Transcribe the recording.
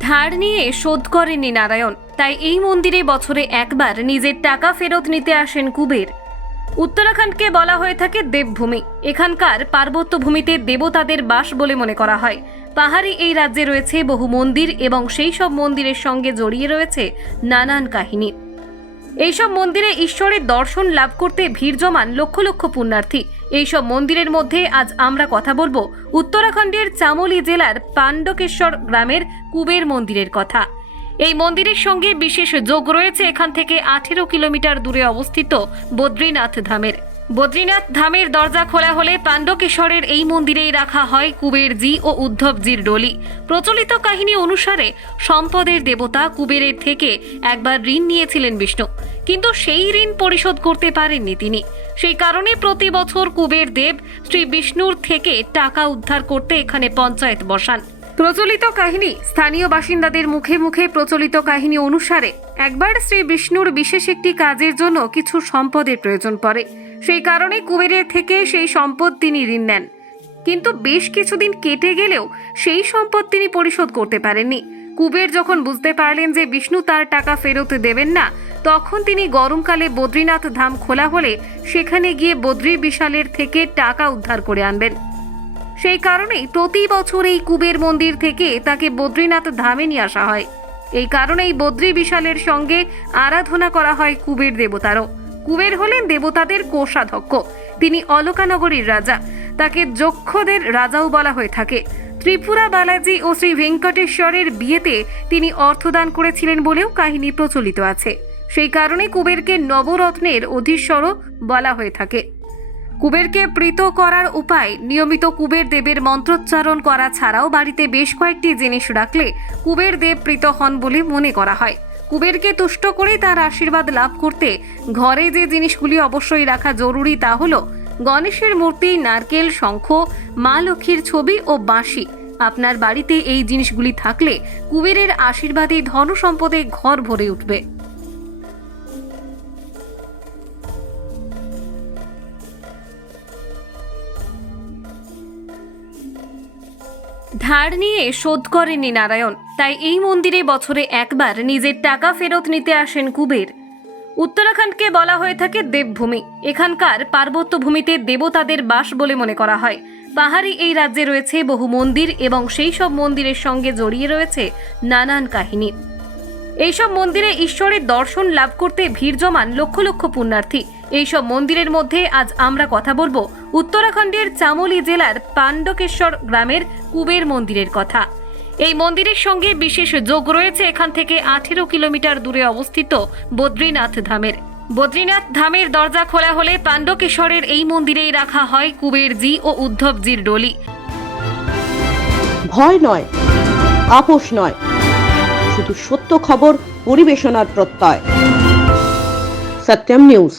ধার নিয়ে শোধ করেননি নারায়ণ, তাই এই মন্দিরে বছরে একবার নিজের টাকা ফেরত নিতে আসেন কুবের। উত্তরাখণ্ডকে বলা হয়ে থাকে দেবভূমি। এখানকার পার্বত্য ভূমিতে দেবতাদের বাস বলে মনে করা হয়। পাহাড়ি এই রাজ্যে রয়েছে বহু মন্দির এবং সেই সব মন্দিরের সঙ্গে জড়িয়ে রয়েছে নানান কাহিনী। এইসব মন্দিরে ঈশ্বরের দর্শন লাভ করতে ভিড় জমান লক্ষ লক্ষ পুণ্যার্থী। এইসব মন্দিরের মধ্যে আজ আমরা কথা বলব উত্তরাখণ্ডের চামোলি জেলার পাণ্ডকেশ্বর গ্রামের কুবের মন্দিরের কথা। এই মন্দিরের সঙ্গে বিশেষ যোগ রয়েছে এখান থেকে আঠেরো কিলোমিটার দূরে অবস্থিত বদ্রীনাথ ধামের। বদ্রীনাথ ধামের দরজা খোলা হলে পাণ্ডকেশ্বরের এই মন্দিরেই রাখা হয় কুবেরজি ও উদ্ধবজির ডলি। প্রচলিত কাহিনী অনুসারে সম্পদের দেবতা কুবেরের থেকে একবার ঋণ নিয়েছিলেন বিষ্ণু। কিন্তু সেই ঋণ পরিশোধ করতে পারেননি তিনি। সেই কারণে প্রতি বছর কুবের দেব শ্রী বিষ্ণুর থেকে টাকা উদ্ধার করতে এখানে পঞ্চায়েত বসান। প্রচলিত কাহিনী, স্থানীয় বাসিন্দাদের মুখে মুখে প্রচলিত কাহিনী অনুসারে একবার শ্রী বিষ্ণুর বিশেষ একটি কাজের জন্য কিছু সম্পদের প্রয়োজন পড়ে। সেই কারণে কুবেরের থেকে সেই সম্পদ তিনি ঋণ নেন। কিন্তু বেশ কিছুদিন কেটে গেলেও সেই সম্পদ তিনি পরিশোধ করতে পারেননি। কুবের যখন বুঝতে পারলেন যে বিষ্ণু তার টাকা ফেরত দেবেন না, তখন তিনি গরমকালে বদ্রীনাথ ধাম খোলা হলে সেখানে গিয়ে বদ্রী বিশালের থেকে টাকা উদ্ধার করে আনবেন। সেই কারণেই প্রতি বছর এই কুবের মন্দির থেকে তাকে বদ্রীনাথ ধামে নিয়ে আসা হয়। এই কারণেই বদ্রী বিশালের সঙ্গে আরাধনা করা হয় কুবের দেবতারও। কুবের হলেন দেবতাদের কোষাধ্যক্ষ। তিনি অলকানগরীর রাজা। তাকে যক্ষদের রাজাও বলা হয়ে থাকে। ত্রিপুরা বালাজি ও শ্রী ভেঙ্কটেশ্বরের বিয়েতে তিনি অর্থদান করেছিলেন বলেও কাহিনী প্রচলিত আছে। সেই কারণে কুবেরকে নবরত্নের অধীশ্বরও বলা হয়ে থাকে। কুবেরকে প্রীত করার উপায়, নিয়মিত কুবের দেবের মন্ত্রোচ্চারণ করা ছাড়াও বাড়িতে বেশ কয়েকটি জিনিস রাখলে কুবের দেব প্রীত হন বলে মনে করা হয়। কুবেরকে তুষ্ট করে তার আশীর্বাদ লাভ করতে ঘরে যে জিনিসগুলি অবশ্যই রাখা জরুরি তা হলো গণেশের মূর্তি, নারকেল, শঙ্খ, মা লক্ষ্মীর ছবি ও বাঁশি। আপনার বাড়িতে এই জিনিসগুলি থাকলে কুবেরের আশীর্বাদে ধন সম্পদে ঘর ভরে উঠবে। ধার নিয়ে শোধ করেননি নারায়ণ, তাই এই মন্দিরে বছরে একবার নিজের টাকা ফেরত নিতে আসেন কুবের। উত্তরাখণ্ডকে বলা হয়ে থাকে দেবভূমি। এখানকার পার্বত্য ভূমিতে দেবতাদের বাস বলে মনে করা হয়। পাহাড়ি এই রাজ্যে রয়েছে বহু মন্দির এবং সেই সব মন্দিরের সঙ্গে জড়িয়ে রয়েছে নানান কাহিনী। এইসব মন্দিরে ঈশ্বরের দর্শন লাভ করতে ভিড় জমান লক্ষ লক্ষ পুণ্যার্থী। এইসব মন্দিরের মধ্যে আজ আমরা কথা বলব উত্তরাখণ্ডের চামোলি জেলার পাণ্ডকেশ্বর গ্রামের কুবের মন্দিরের কথা। এই মন্দিরের সঙ্গে বিশেষ যোগ রয়েছে এখান থেকে আঠেরো কিলোমিটার দূরে অবস্থিত বদ্রীনাথ ধামের। বদ্রীনাথ ধামের দরজা খোলা হলে পাণ্ডকেশ্বরের এই মন্দিরেই রাখা হয় কুবেরজি ও উদ্ধবজির ডলি। ভয় নয়, আপোষ নয়, শুধু সত্য খবর, পরিবেশনার প্রত্যয়। সত্যম নিউজ।